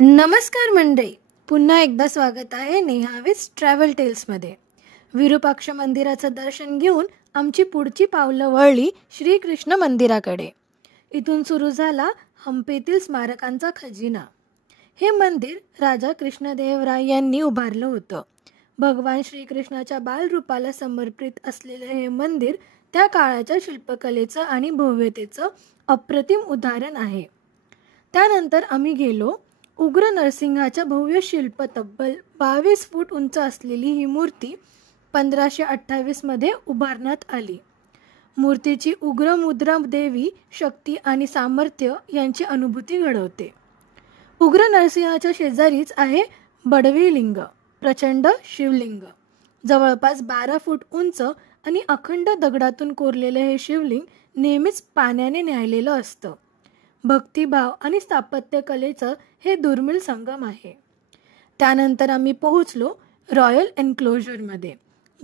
नमस्कार मंडळी, पुन्हा एकदा स्वागत आहे नेहावीस ट्रॅव्हल टेल्समध्ये. विरूपाक्ष मंदिराचं दर्शन घेऊन आमची पुढची पावलं वळली श्रीकृष्ण मंदिराकडे. इथून सुरू झाला हंपीतील स्मारकांचा खजिना. हे मंदिर राजा कृष्णदेवराय यांनी उभारलं होतं. भगवान श्रीकृष्णाच्या बालरूपाला समर्पित असलेलं हे मंदिर त्या काळाच्या शिल्पकलेचं आणि भव्यतेचं अप्रतिम उदाहरण आहे. त्यानंतर आम्ही गेलो. उग्र नरसिंहाच्या भव्य शिल्प तब्बल 22 फूट उंच असलेली ही मूर्ती 1528 उभारण्यात आली. मूर्तीची उग्र मुद्रा देवी शक्ती आणि सामर्थ्य यांची अनुभूती घडवते. उग्र नरसिंहाच्या शेजारीच आहे बडवी लिंग, प्रचंड शिवलिंग. जवळपास 12 फूट उंच आणि अखंड दगडातून कोरलेलं हे शिवलिंग नेहमीच पाण्याने न्यायलेलं असतं. भक्तिभाव आणि स्थापत्यकलेचं हे दुर्मिळ संगम आहे. त्यानंतर आम्ही पोहोचलो रॉयल एन्क्लोजरमध्ये,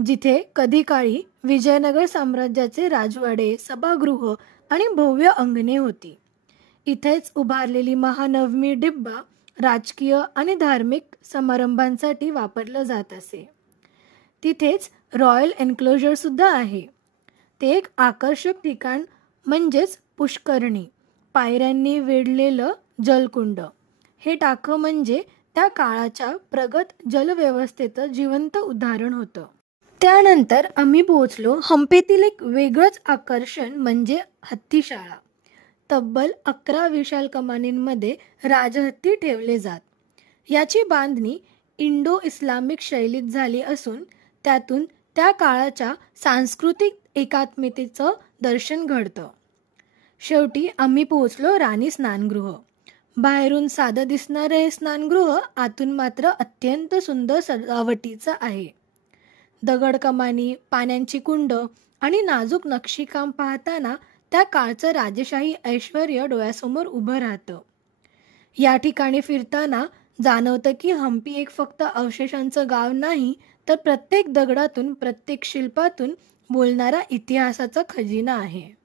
जिथे कधी काळी विजयनगर साम्राज्याचे राजवाडे, सभागृह आणि भव्य अंगणे होती. इथेच उभारलेली महानवमी डिब्बा राजकीय आणि धार्मिक समारंभांसाठी वापरलं जात असे. तिथेच रॉयल एन्क्लोजरसुद्धा आहे. ते एक आकर्षक ठिकाण म्हणजेच पुष्करणी, पायऱ्यांनी वेढलेलं जलकुंड. हे टाकं म्हणजे त्या काळाच्या प्रगत जलव्यवस्थेचं जिवंत उदाहरण होतं. त्यानंतर आम्ही पोहोचलो हंपीतील एक वेगळंच आकर्षण म्हणजे हत्तीशाळा. तब्बल 11 विशाल कमानींमध्ये राजहत्ती ठेवले जात. याची बांधणी इंडो इस्लामिक शैलीत झाली असून त्यातून त्या काळाच्या सांस्कृतिक एकात्मतेचं दर्शन घडतं. शेवटी आम्ही पोहोचलो राणी स्नानगृह. बाहेरून साधं दिसणारं हे स्नानगृह आतून मात्र अत्यंत सुंदर सजावटीचं आहे. दगडकमानी, पाण्याची कुंड आणि नाजूक नक्षीकाम पाहताना त्या काळचं राजेशाही ऐश्वर्य डोळ्यासमोर उभं राहतं. या ठिकाणी फिरताना जाणवतं की हंपी एक फक्त अवशेषांचं गाव नाही, तर प्रत्येक दगडातून, प्रत्येक शिल्पातून बोलणारा इतिहासाचा खजिना आहे.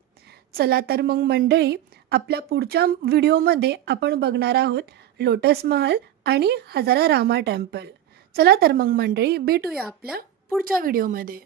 चला तर मग मंडळी, आपल्या पुढच्या व्हिडिओमध्ये आपण बघणार आहोत लोटस महल आणि हजारा रामा टेम्पल. चला तर मग मंडळी, भेटूया आपल्या पुढच्या व्हिडिओमध्ये.